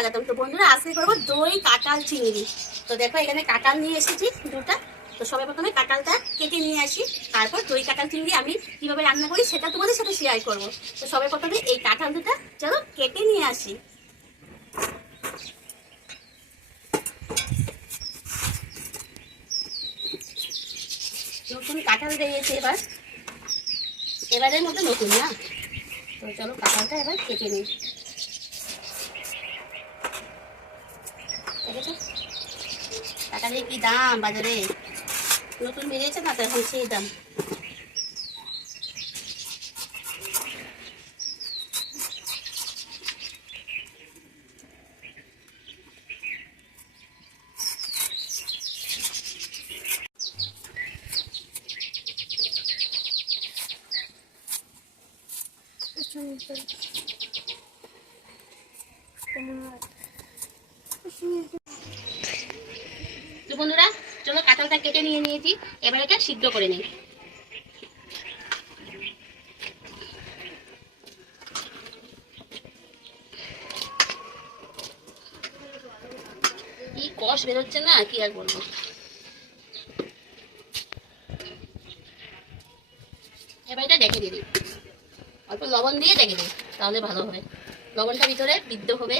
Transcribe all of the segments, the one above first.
লাগাতাম তো বন্ধুরা, আজকে করব দই, কাঁঠাল, চিংড়ি। তো দেখো, এখানে কাঁঠাল নিয়ে এসেছি দুটা। তো সবাই প্রথমে কাঁঠালটা কেটে নিয়ে আসি, তারপর দই, কাঁঠাল, চিংড়ি আমি কীভাবে রান্না করি সেটা তোমাদের সাথে শেয়ার করব। তো সবাই প্রথমে এই কাঁঠাল দুটা চলো কেটে নিয়ে আসি। নতুন কাঁঠাল বেরিয়েছে এবার। এবারের মতো নতুন না? তো চলো কাঁঠালটা এবার কেটে নিই। দেখেছ? কাঁঠালের কি দাম বাজারে? নতুন বেরিয়েছে না তো এখন সেই দাম। তো চলো কেটে নিয়ে নিয়েছি, এবার এটা সিদ্ধ করে নিই। কি কষ বেরোচ্ছে না, কি আর বলব? এবার এটা দেখে দিই। অল্প লবণ দিয়ে দেখে দিই, তাহলে ভালো হবে। লবণটা ভিতরে বিদ্ধ হবে।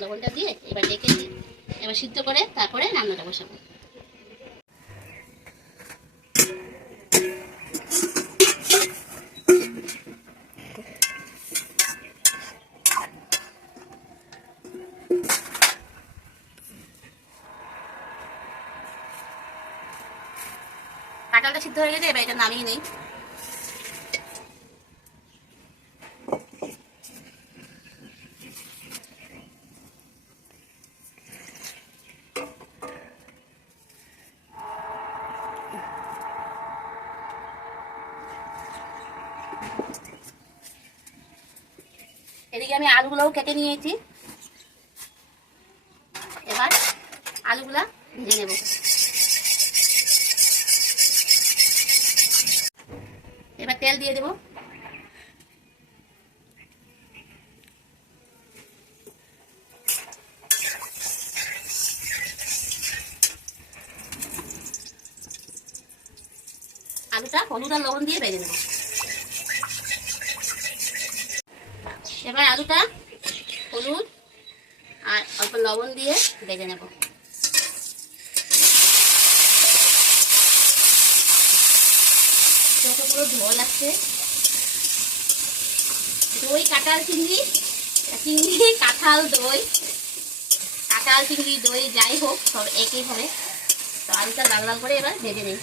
লবণটা দিয়ে এবার ডেকে দিই এবার সিদ্ধ করে তারপরে রান্নাটা বসাবো কাঁঠালটা সিদ্ধ হয়ে গেছে এবার এটা নামিয়ে নেই এদিকে আমি আলুগুলোও কেটে নিয়েছি। এবার আলুগুলা ভেজে নেব এবার তেল দিয়ে দেব আলুটা হলুদ আর লবণ দিয়ে ভেজে নেব। এবার আলুটা হলুদ আর অল্প লবণ দিয়ে ভেজে নেব। চোখে পুরো ঝোল লাগছে, দই, কাঁঠাল, চিংড়ি চিংড়ি, কাঁঠাল, দই, কাঁঠাল, চিংড়ি, দই যাই হোক, সব একই হবে। তো আলুটা লাল লাল করে এবার ভেজে নিই।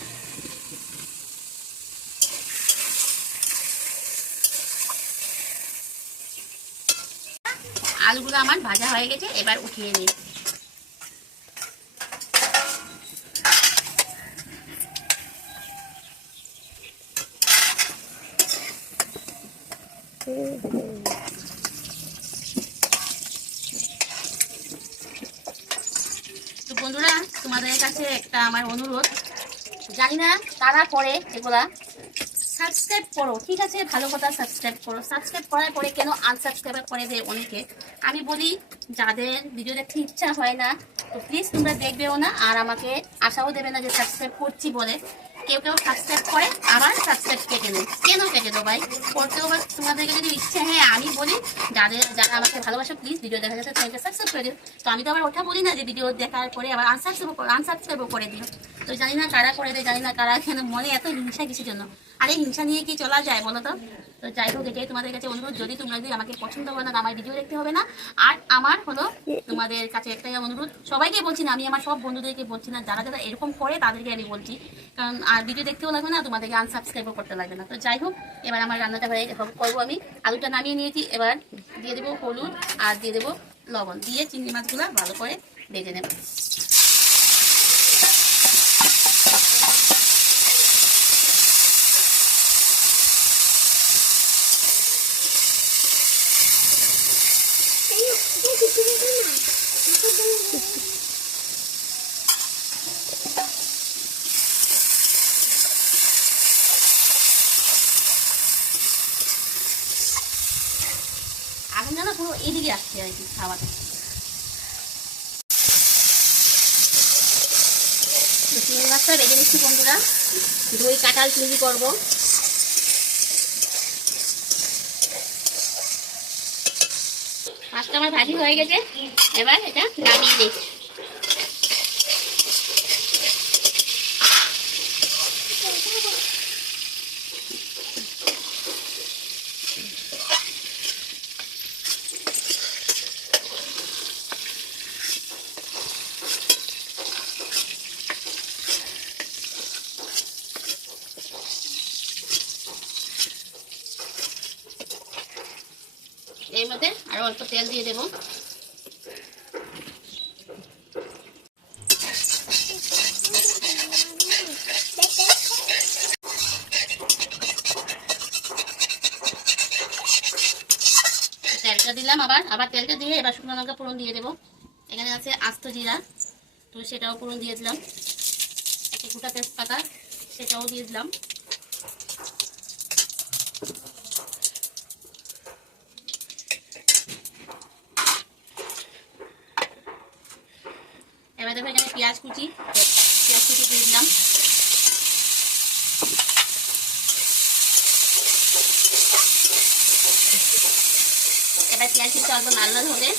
আলুগুলো আমার ভাজা হয়ে গেছে, এবার উঠিয়ে নিই। তো বন্ধুরা, তোমাদের কাছে একটা আমার অনুরোধ। জানি না কারা করে এগুলা। সাবস্ক্রাইব করো, ঠিক আছে? ভালো কথা সাবস্ক্রাইব করো। সাবস্ক্রাইব করার পরে কেন আনসাবস্ক্রাইব করে দেয় অনেকে? আমি বলি, যাদের ভিডিও দেখতে ইচ্ছা হয় না, তো প্লিজ তোমরা দেখবেও না, আর আমাকে আশাও দেবে না যে সাবস্ক্রাইব করছি বলে। কেউ কেউ সাবস্ক্রাইব করে, আবার সাবস্ক্রাইব কেটে নেয়। কেন কেটে দেবো ভাই? করতেও বা তোমাদেরকে যদি ইচ্ছে হ্যাঁ আমি বলি, যাদের যারা আমাকে ভালোবাসে প্লিজ ভিডিও দেখা যাচ্ছে চ্যানেলকে সাবস্ক্রাইব করে দিও। তো আমি তো আবার ওঠা বলি না যে ভিডিও দেখার পরে আবার আনসাবস্ক্রাইব আনসাবস্ক্রাইবও করে দিও। তো জানি না কারা করে দেয়, জানি না কারা কেন মনে এত হিংসা কিসের জন্য? আরে হিংসা নিয়ে কি চলা যায় বলো তো? তো যাই হোক, এটাই তোমাদের কাছে অনুরোধ। যদি তোমরা যদি আমাকে পছন্দ করো না আমার ভিডিও দেখতে হবে না। আর আমার হলো তোমাদের কাছে একটাই অনুরোধ, সবাইকে বলছি না, আমি আমার সব বন্ধুদেরকে বলছি না, যারা যারা এরকম করে তাদেরকে আমি বলছি। কারণ আর ভিডিও দেখতেও লাগবে না, তোমাদেরকে আনসাবস্ক্রাইবও করতে লাগবে না। তো যাই হোক, এবার আমার রান্নাটা হয়ে করব আমি। আলুটা নামিয়ে নিয়েছি, এবার দিয়ে দেবো হলুদ আর দিয়ে দেবো লবণ। দিয়ে চিংড়ি মাছগুলো ভালো করে ভেজে নেব। আগুনটা না পুরো এদিকে আসছে আর কি খাবার চিংড়ি মাছটা বেজে নিচ্ছি বন্ধুরা। দই কাঁটাল চিংড়ি করব। মাছটা আমার ভাজি হয়ে গেছে। এবার এটা নামিয়ে দিই এর মধ্যে আরও অল্প তেল দিয়ে দেবো। তেলটা দিলাম আবার। আবার তেলটা দিয়ে এবার শুকনো লঙ্কা পুরন দিয়ে দেবো। এখানে আছে আস্ত জিরা। তো সেটাও পুরন দিয়ে দিলাম। একটা গোটা তেজপাতা, সেটাও দিয়ে দিলাম। এবার দেখো এখানে পেঁয়াজ কুচি পেঁয়াজ কুচি দিয়ে দিলাম। এবার পেঁয়াজ কুচি অল্প লাল লাল হবে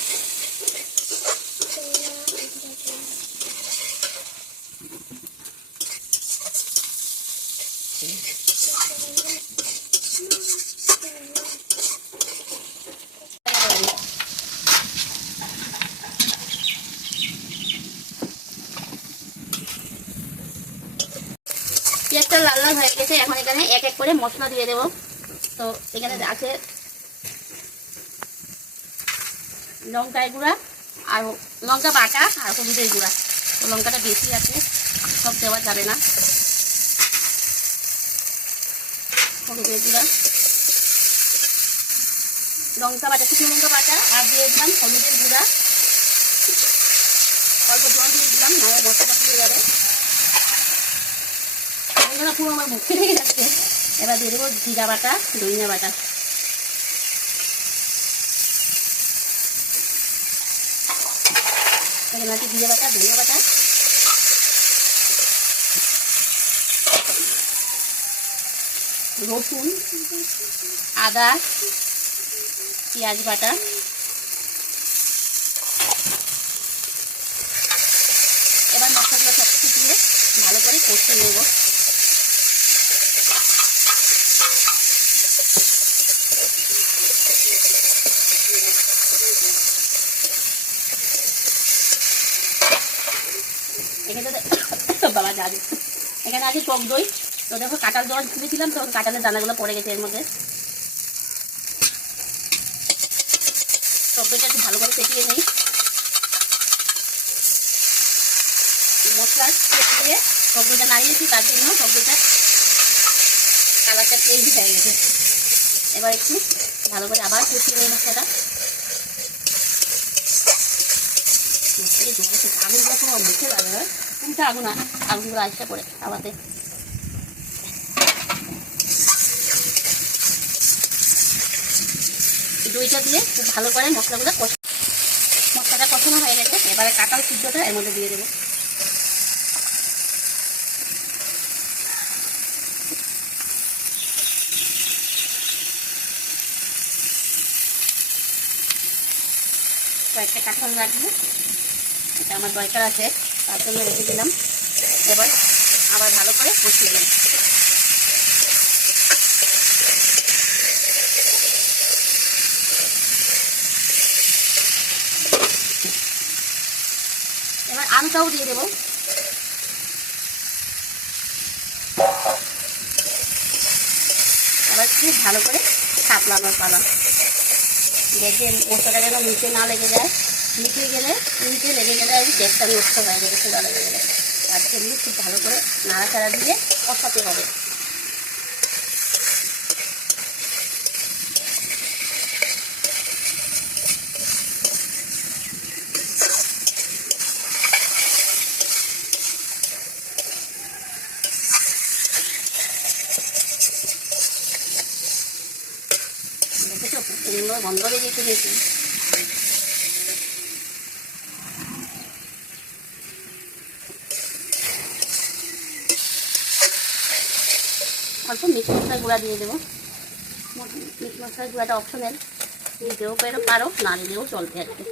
পেঁয়াজটা লাল গেছে এখন এখানে এক এক করে মশলা দিয়ে দেবো। তো এখানে আছে লঙ্কায় গুঁড়া আর লঙ্কা বাটা আর হলুদের গুঁড়া। তো লঙ্কাটা বেশি আছে, সব দেওয়া যাবে না। হলুদের গুঁড়া। লঙ্কা বাটা কিছু লঙ্কা বাটা আর দিয়ে দিলাম হলুদের গুঁড়া। অল্প জল দিয়ে দিলাম, নাহলে মশলাটা পুড়ে যাবে। এগুলো পুরো আমার মুখে লেগে যাচ্ছে। এবার দিয়ে দেবো জিরা বাটা দইনা বাটা। এখানে আছে জিরা বাটা, ধনিয়া বাটা। রসুন, আদা, পেঁয়াজ বাটা। এবার মশলাগুলো সব দিয়ে ভালো করে কষতে নেব এখানে তো- বাবা যাবে এখানে আছে টক দই। তো দেখো কাঁটাল জল তুলেছিলাম তো কাঁটালের দানাগুলো পড়ে গেছে এর মধ্যে। টক দইটা একটু ভালো করে ফেটিয়ে নিই। মশলা দিয়ে টক দইটা নাড়িয়েছি, তার জন্য টক দইটা কালারটা চেঞ্জ হয়ে গেছে। এবার একটু ভালো করে আবার কষিয়ে নিই মশলাটা। আমি কোনো মুখে লাগে না কোনটা আগুন আগুনগুলো আসতে পড়ে খাওয়াতে দইটা দিয়ে খুব ভালো করে মশলাগুলো কষ মশলাটা কষানো হয়ে গেছে, এবারে কাঁঠাল সিদ্ধটা এর মধ্যে দিয়ে দেবো। কয়েকটা কাঁঠাল রাখব। এটা আমার দরকার আছে। তার জন্য রেখে দিলাম। এবার আবার ভালো করে কষিয়ে দিলাম এবার আমটাও দিয়ে দেবো। এবার খুব ভালো করে থাপলানোর পালা। দেখে মশলাটা যেন নিচে না লেগে যায়, নিচে গেলে নিচে গ্যাসটা নষ্ট হয়ে যাবে চুলা লেগে গেলে তার জন্য খুব ভালো করে নাড়াচাড়া দিয়ে কষাতে হবে। দেখেছ গন্ধ বেরিয়েছে দেখি অল্প মিক্স মশলার গুঁড়া দিয়ে দেবো। মিক্স মশলার গুঁড়াটা অপশনাল দিতেও পারো পারো, না দিলেও চলবে আর কি।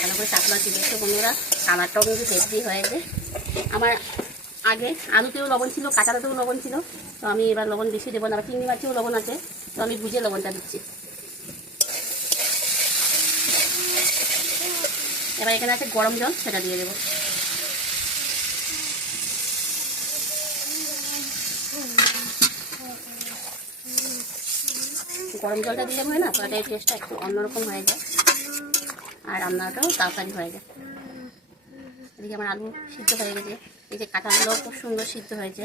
ভালো করে চাকলা দিয়েছে বন্ধুরা। কালারটাও কিন্তু হেভি হয়েছে আমার আগে আলুতেও লবণ ছিল, কাঁচালাতেও লবণ ছিল। তো আমি এবার লবণ বেশি দেবো না চিংড়ি মাছেও লবণ আছে। তো আমি বুঝে লবণটা দিচ্ছি। এবার এখানে আছে গরম জল, সেটা দিয়ে দেবো। গরম জলটা দিলে হয় না? তরকারির টেস্টটা একটু অন্যরকম হয়ে যায়। আর রান্নাটাও তাড়াতাড়ি হয়ে যায়। এদিকে আমার আলু সিদ্ধ হয়ে গেছে। এই যে কাঁঠাগুলো খুব সুন্দর সিদ্ধ হয়েছে।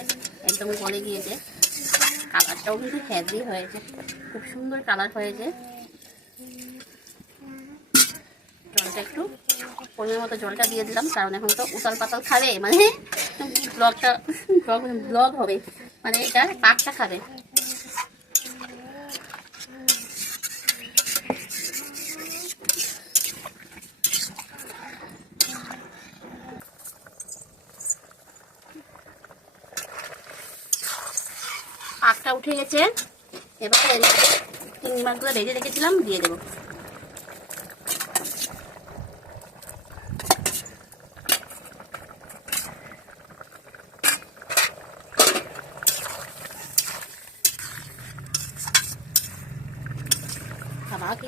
একদম গলে গিয়েছে। কালারটাও কিন্তু হেভি হয়েছে। খুব সুন্দর কালার হয়েছে। জলটা একটু পরিমাণ মতো জলটা দিয়ে দিলাম, কারণ এখন তো উতাল পাতাল খাবে মানে ব্লগটা, ব্লগ ব্লগ হবে মানে এটা পাকটা খাবে। পাকটা উঠে গেছে, এবার চিংড়ি মাছগুলো ভেজে রেখেছিলাম, দিয়ে দেবো।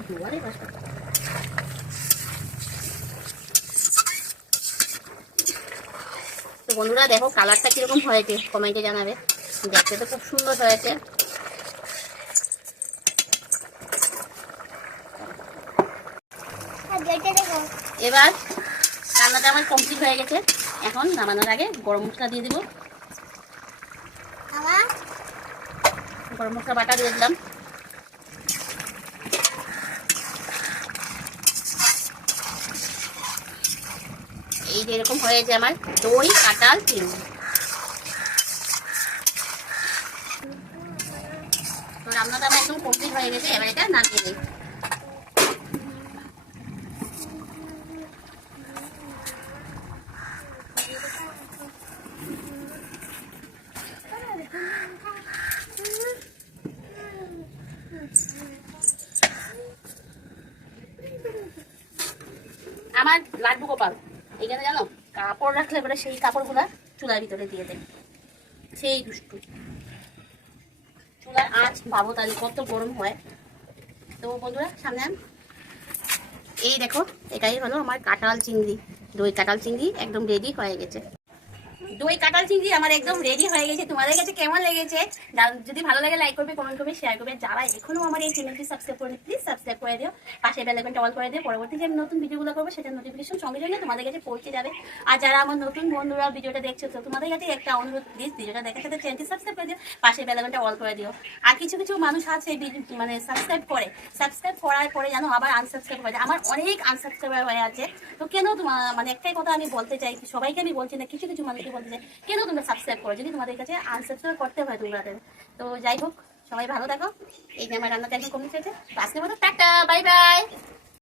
দুয়ারে বাসা তো বন্ধুরা দেখো কালারটা কীরকম হয়েছে? কমেন্টে জানাবে। দেখতে তো খুব সুন্দর হয়েছে। এবার রান্নাটা আমার কমপ্লিট হয়ে গেছে। এখন নামানোর আগে গরম মশলা দিয়ে দিব। গরম মশলা বাটা দিয়ে দিলাম। যে এরকম হয়েছে আমার দই, কাঁঠাল চিংড়ি তো আমার একদম কমপ্লিট হয়ে গেছে এটা আমার লাড্ডু গোপাল কাপড় রাখলে পরে সেই কাপড়গুলো চুলার ভিতরে দিয়ে দেয় সেই দুষ্টু। চুলার আঁচ পাবো তাহলে কত গরম হয়। তো বন্ধুরা, সামনে। এই দেখো, এটাই হলো আমার কাঁঠাল চিংড়ি, দই কাঁঠাল চিংড়ি একদম রেডি হয়ে গেছে। দই কাঁঠাল চিংড়ি আমার একদম রেডি হয়ে গেছে। তোমাদের কাছে কেমন লেগেছে? যদি ভালো লাগে লাইক করবে কমেন্ট করবে শেয়ার করবে। যারা এখনও আমার এই চ্যানেলটি সাবস্ক্রাইব করে প্লিজ সাবস্ক্রাইব করে দিও। পাশে বেল আইকনটা অল করে দিও। পরবর্তী যে নতুন ভিডিওগুলো করব সেটা নোটিফিকেশন সঙ্গে সঙ্গে তোমাদের কাছে পৌঁছে যাবে। আর যারা আমার নতুন বন্ধুরা ভিডিওটা দেখছ, তো তোমাদের কাছে একটা অনুরোধ প্লিজ ভিডিওটা দেখার সাথে চ্যানেলটি সাবস্ক্রাইব করে দিও। পাশে বেল আইকনটা অল করে দিও। আর কিছু কিছু মানুষ আছে মানে সাবস্ক্রাইব করে। সাবস্ক্রাইব করার পরে জানো আবার আনসাবস্ক্রাইব হয়ে যায়। আমার অনেক আনসাবস্ক্রাইবার হয়ে আছে। তো কেন তোমার মানে একটাই কথা আমি বলতে চাই, সবাইকে আমি বলছি না, কিছু কিছু মানুষকে বলতে চাই কেন তোমরা সাবস্ক্রাইব করো? যদি তোমাদের কাছে আনসাবস্ক্রাইব করতে হয় তোমাদের তো। যাই হোক, সবাই ভালো থাকো। এই যে আমার রান্নাটা একদম কমে তো আজকের মতো টাটা বাই বাই